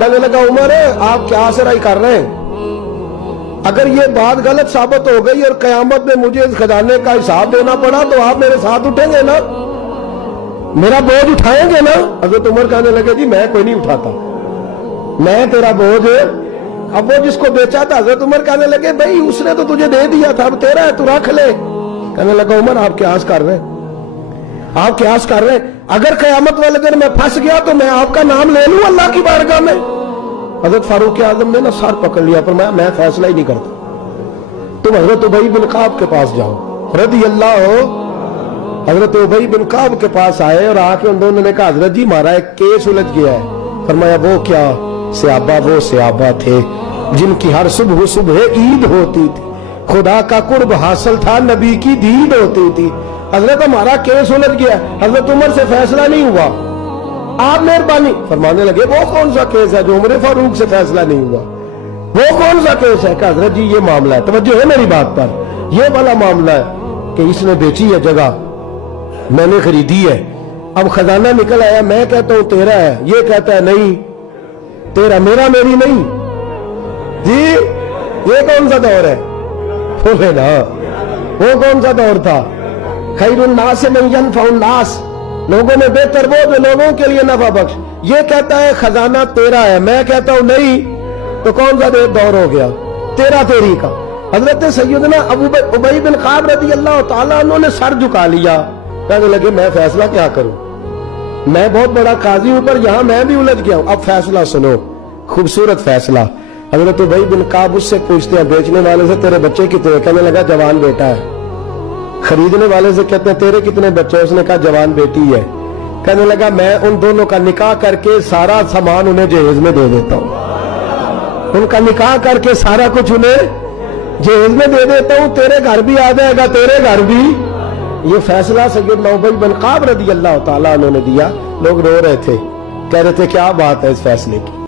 کہنے لگا عمر آپ کیا آسرائی کر رہے ہیں؟ اگر یہ بات غلط ثابت ہو گئی اور قیامت میں مجھے اس خزانے کا حساب دینا پڑا تو آپ میرے ساتھ اٹھیں گے نا، میرا بوجھ اٹھائیں گے نا؟ حضرت عمر کہنے لگے جی میں کوئی نہیں اٹھاتا، میں تیرا بوجھ۔ اب وہ جس کو بیچا تھا حضرت عمر کہنے لگے بھائی اس نے تو تجھے دے دیا تھا، اب تیرا ہے تو رکھ لے۔ کہنے لگا عمر آپ قیاس کر رہے ہیں، آپ قیاس کر رہے ہیں، اگر قیامت والے دن میں پھنس گیا تو میں آپ کا نام لے لوں اللہ کی بارگاہ میں؟ حضرت فاروق اعظم نے نا سر پکڑ لیا، فرمایا میں فیصلہ ہی نہیں کرتا، تم حضرت ابی بن کعب کے پاس جاؤ رضی اللہ ہو۔ حضرت ابی بن کعب کے پاس آئے اور آ کے ان دونوں نے کہا حضرت جی ہمارا ایک کیس الجھ گیا ہے۔ فرمایا وہ کیا؟ صحابہ وہ صحابہ تھے جن کی ہر صبح صبح عید ہوتی تھی، خدا کا قرب حاصل تھا، نبی کی دید ہوتی تھی۔ حضرت ہمارا کیس الجھ گیا، حضرت عمر سے فیصلہ نہیں ہوا، آپ مہربانی۔ فرمانے لگے وہ کون سا کیس ہے جو عمر فاروق سے فیصلہ نہیں ہوا؟ وہ کون سا کیس ہے؟ کہ حضرت جی یہ معاملہ ہے، توجہ ہے میری بات پر، یہ والا معاملہ ہے کہ اس نے بیچی ہے جگہ، میں نے خریدی ہے، اب خزانہ نکل آیا، میں کہتا ہوں تیرا ہے، یہ کہتا ہے نہیں تیرا، میرا میری نہیں۔ جی یہ کون سا دور ہے؟ بولے نا وہ کون سا دور تھا؟ خیر الناس من ینفع الناس، لوگوں میں بہتر وہ جو لوگوں کے لیے نفع بخش۔ یہ کہتا ہے خزانہ تیرا ہے، میں کہتا ہوں نہیں، تو کون سا دور ہو گیا؟ تیرا تیری کا۔ حضرت سیدنا ابی بن کعب رضی اللہ تعالیٰ عنہ نے سر جھکا لیا، کہنے لگے میں فیصلہ کیا کروں، میں بہت بڑا قاضی ہوں پر یہاں میں بھی الجھ گیا ہوں، اب فیصلہ سنو، خوبصورت فیصلہ۔ حضرت ابی بن کعب اس سے پوچھتے ہیں بیچنے والے سے تیرے بچے کتنے؟ کہنے لگا جوان بیٹا ہے۔ خریدنے والے سے کہتے ہیں تیرے کتنے بچے؟ اس نے کہا جوان بیٹی ہے۔ کہنے لگا میں ان دونوں کا نکاح کر کے سارا سامان انہیں جہیز میں دے دیتا ہوں، ان کا نکاح کر کے سارا کچھ انہیں جہیز میں دے دیتا ہوں، تیرے گھر بھی آ جائے گا، تیرے گھر بھی۔ یہ فیصلہ سیدنا ابی بن کعب رضی اللہ تعالیٰ عنہ نے دیا۔ لوگ رو رہے تھے، کہہ رہے تھے کیا بات ہے اس فیصلے کی۔